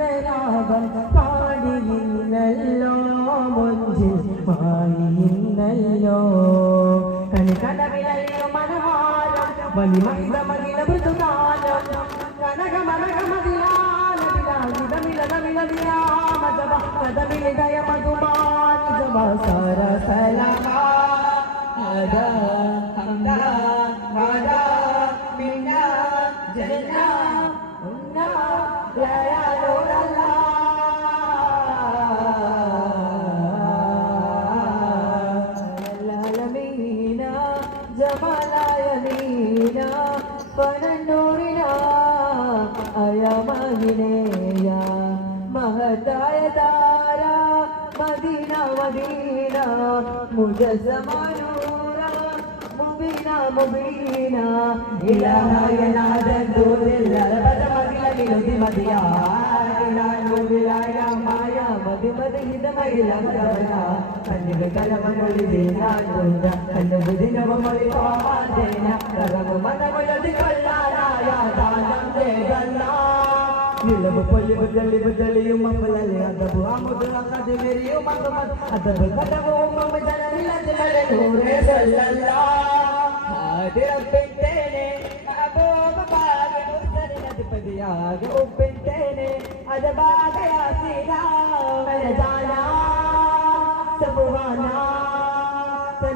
വന്ദനാഭം പാടിയിന്നല്ലോ മുഞ്ചിൽ പാടിയിന്നല്ലോ കണികടവിലയോ മനോഹരം വലിമഹിത മകില മൃദുകാലം കനക മനക മതിയാമിലമിലമിലമിലാമജവ മധുമാനി ജവ സര ജമാലായ നീല പനന്നൂറിന അയമഹിനേയ. മഹതായ താര മദീന മദീന. മുജസമാനൂറ മുബീന മുബീന. ഇലാഹായ നാദൻ ദൂരില്ല മിലുതി മദിയ മതി ಮೈಲ ಮರವನ ಕಣ್ಣಿಗೆ ಕಲಮನೊಳಿದೆ ನಾಗೊಂದ ಕಣ್ಣು ಬುದಿನವ ಮೊಳಿಪಾದೇನ ಕರವ ಮನವಳದಿ ಕಳ್ಳಾರಾಯ ದಾನಂದೇ ಗಲ್ಲ నిలవు పొల్లి బుద్దలి బుద్దలి మమ్మల్ని అద్దపు ఆముదుల కది మెరియు మగమద్ అద్దపు కదవు మమ్మ జనని లజలే నూరే సల్లల్లా హాదిర పెట్టేనే అబో బాగ ముసరి నది పదియాగ ఉప్పెంటేనే అద బాగ యాసినా మెజాన్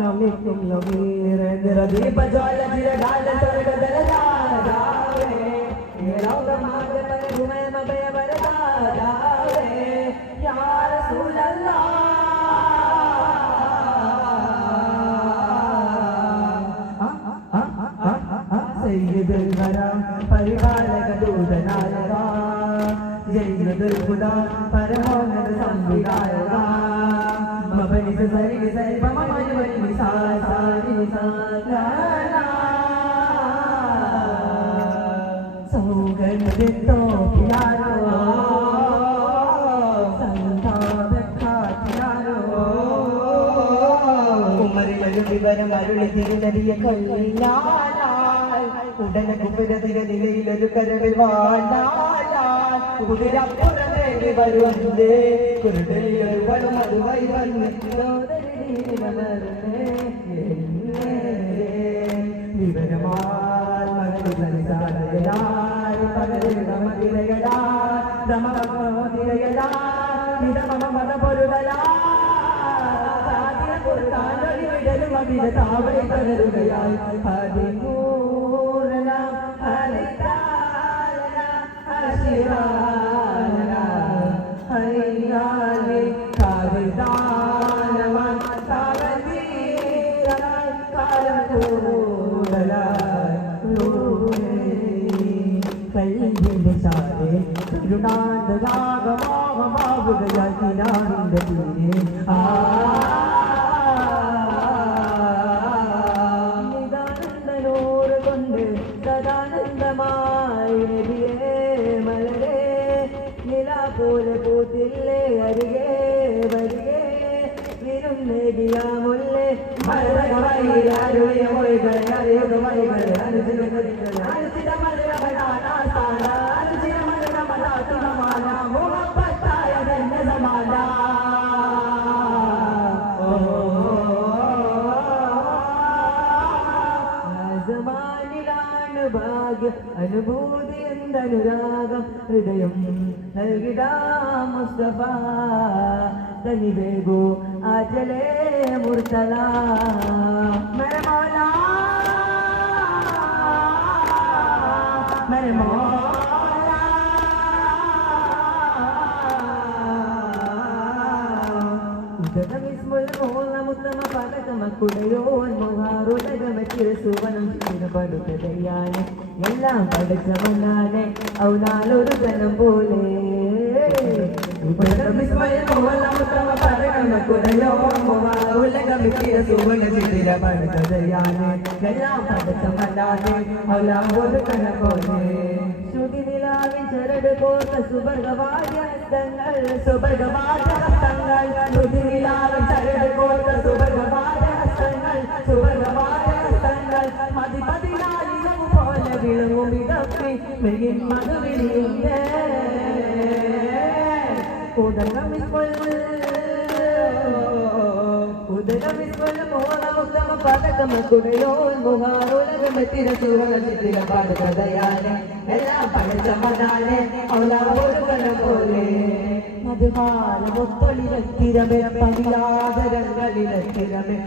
വസന്തങ്ങളെല്ലാം നമിക്കും നവീര നിറദീപ ജ്വാല ചിരകാല സ്വർഗദല രാജാവേ ലോകമാകെ പരിഭുമയ മഭയ വരദാതാവേ യാ റസൂലല്ലാഹ് സയ്യിദുൽ വരാം പരിപാലക ദൂതനായക ജൈനദുൽ ഹുദാ പരമോന്നത സൗഗന്ധിത്തോ പിയാരോ സന്താപക്കാറ്റിയാരോ ഉമ്മറിലും വിവരം അരുളി തിരുനരിയ കല്ലാലാൽ ഉടനെ കുപിരതിര നിലയിലൊരു കരവിൽ വാഴാലാൽ കുതിരപ്പുറത്തേക്ക് വരുവന്നേ കുരുടലിയൊരു വളം അതുവൈ വന്ന് തിരയടാ ഇതമ മത പൊരുതലാ താവളി പകരുകയായി ഹരിപൂർണ ഹരിതാലന ഹരിരാലന நெஞ்சுடாந்த யாகமாக பாபுகையாக்கினான் இந்த தீனே ஆ நிதானந்தனோடு கொண்டு சதானந்தமாய் நெடியே மலரே நிலா போல போத்தில்லே அருகே வருகே விரும் நெடியா முல்லே மலை மலை அருகே மொழிகள் அருகே மொழிகள் அரசிடம் அரசிடம் ഭാഗ്യ അനുഭൂതി എന്തനുരാഗം ഹൃദയം നൽകിടാ മുസ്തഫ. ആചലേ മുർത്തല. മരമോല മരമോ മൊഹാറുലകമറ്റിൽ സുവനം ചിരപടുത്തതയാണ് എല്ലാം പഠിച്ചവനാലെ അവനാലൊരു ജനം പോലെ. മൊഹാറുലകമറ്റിൽ സുവനം ചിരപടുത്തതയാണ് എല്ലാം പഠിച്ചവനാണ് ഔനാലൊരു ജനം പോലെ. ശ്രുതി നിലാവിൻ ചരട് പോർത്ത സുവർഗവാദ്യങ്ങൾ സുവർഗവാദ്യങ്ങൾ ശ്രുതി നിലാവിൻ ചരട് പോർത്ത കുടയോൽ മുഹാറുലകമെത്തിര സുവന ചിത്തിര പാടുകതയാണ് എല്ലാം പഠിച്ചവനാണ് അവളോടുകള പോലെ മധുഹാല മുത്തൊളിരത്തിരമേ പതിയാദരങ്ങളിലെത്തിരമേ